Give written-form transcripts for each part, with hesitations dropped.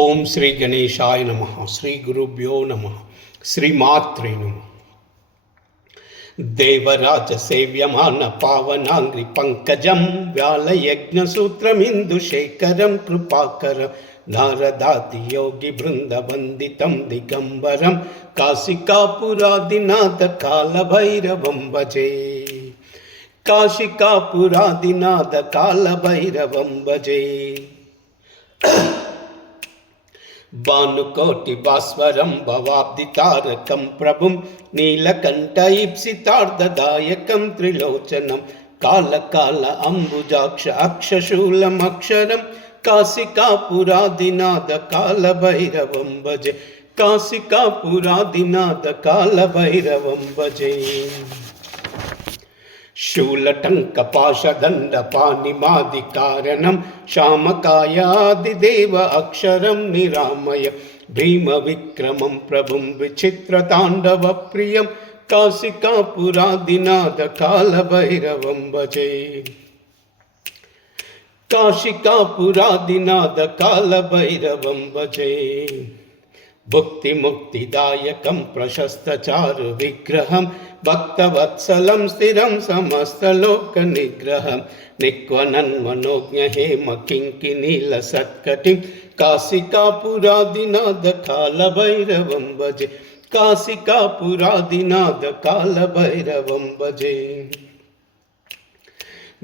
ఓం శ్రీ గణేశాయ నమః. శ్రీ గురుభ్యో నమః. శ్రీమాత్రే నమః. దేవరాజ సేవ్యమాన పావనాంగ్రి పంకజం వ్యాళయజ్ఞసూత్రమిందుశేఖరం కృపాకరం నారదాది యోగి బృంద వందితం దిగంబరం కాశికాపురాదినాథ కాలభైరవం భజే. కాశికాపురాదినాథ కాలభైరవం భజే. భానుకోటి భాస్వరం భవాబ్ది తారకం ప్రభుం నీలకంఠ ఈప్సితార్థదాయకం త్రిలోచనం కాళకాల అంబుజాక్ష అక్షశూలం అక్షరం కాశికాపురాదినాథ కాలభైరవం భజే. కాశికాపురాదినాథ కాలభైరవం భజే. శూలటంకపాశదండ పానిమాది కారణం శ్యామకాయాదిదేవ అక్షరం నిరామయ భీమ విక్రమం ప్రభుం విచిత్రతాండవ ప్రియం కాశికాపురాదినాథ కాలభైరవం భజే. కాశికాపురాదినాథ కాలభైరవం భజే. భుక్తి ముక్తిదాయకం ప్రశస్తచారు విగ్రహం భక్తవత్సలం స్థిరం సమస్తలోక నిగ్రహం నిక్వనన్మనోజ్ఞ హేమ కింకినీల సత్కటిం కాశికాపురాదినాథ కాలభైరవం భజే. కాశికాపురాదినాథ కాలభైరవం భజే.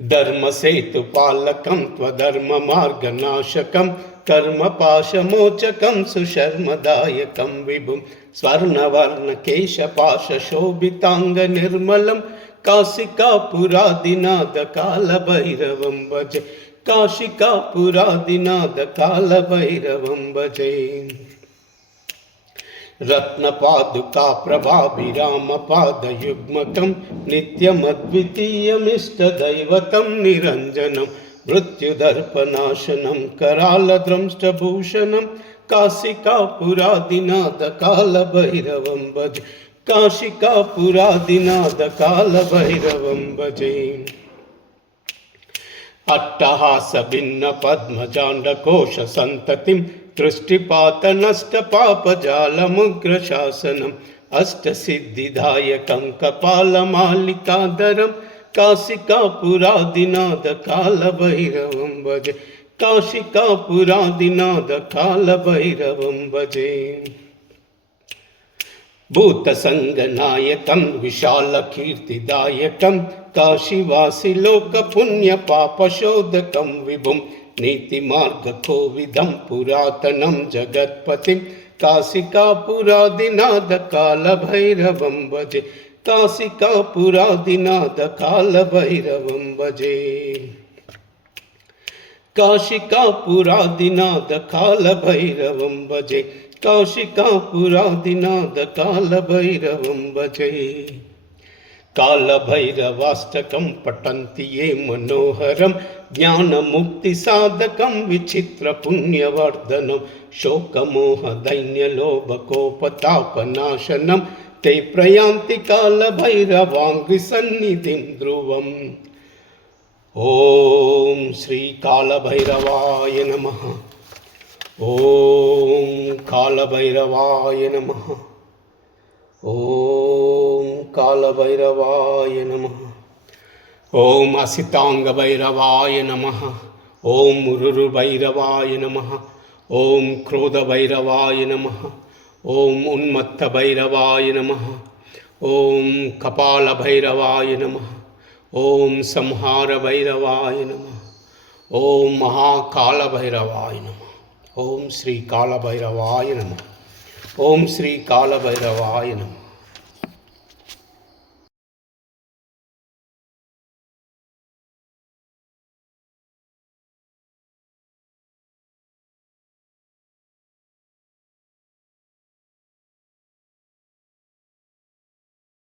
ధర్మసేతు పాలకం త్వధర్మ మార్గనాశకం కర్మపాశమోచకం సుశర్మదాయకం విభుం స్వర్ణవర్ణ కేశపాశ శోభితాంగ నిర్మలం కాశికాపురాదినాథ కాలభైరవం భజే. కాశికాపురాదినాథ కాలభైరవం భజే. రత్నపాదుకా ప్రభాభిరామ పాదయుగ్మకం నిత్యమద్వితీయమిష్టదైవతం నిరంజనం మృత్యుదర్పనాశనం करालद्रंष्टभूषणं काशिकापुरादिनाथ कालभैरवं भजे. काशिकापुरादिनाथ कालभैरवं भजे. अट्टहास भिन्न पद्मजाण्डकोश संततिं दृष्टिपात नष्ट पापजालमुग्रशासनम् अष्टसिद्धिदायकं कपालमालिकाधरं काशिकापुरादिनाथ कालभैरवं भजे. काशिकापुरादिनाथ कालभैरवं भजे. भूतसंगनायकं विशालकीर्तिदायकं काशीवासी लोकपुण्यपापशोधकं विभुं नीतिमार्गकोविदं पुरातनं जगत्पतिं काशिकापुरादिनाथ कालभैरवं भजे. काशिकापुरादिनाथ कालभैरवं भजे. काशिकापुरादिनाथ कालभैरवं भजे. काशिकापुरादिनाथ कालभैरवं भजे. कालभैरवाष्टकं पठन्ति ये मनोहरं ज्ञानमुक्तिसाधकं विचित्रपुण्यवर्धनं शोकमोहदैन्यलोभकोपतापनाशनं ते प्रयान्ति कालभैरवाङ्घ्रिसन्निधिं ध्रुवम्. ॐ श्री कालभैरवाय नमः. ॐ कालभैरवाय नमः. ॐ कालभैरवाय नमः. ॐ असिताङ्गभैरवाय नमः. ॐ मुरुरुभैरवाय नमः. ॐ क्रोधभैरवाय नमः. ॐ उन्मत्तभैरवाय नमः. ॐ कपालभैरवाय नमः. ॐ संहारभैरवाय नमः. ॐ महाकालभैरवाय नमः. ॐ श्री कालभैरवाय नमः. ॐ श्री कालभैरवाय नमः.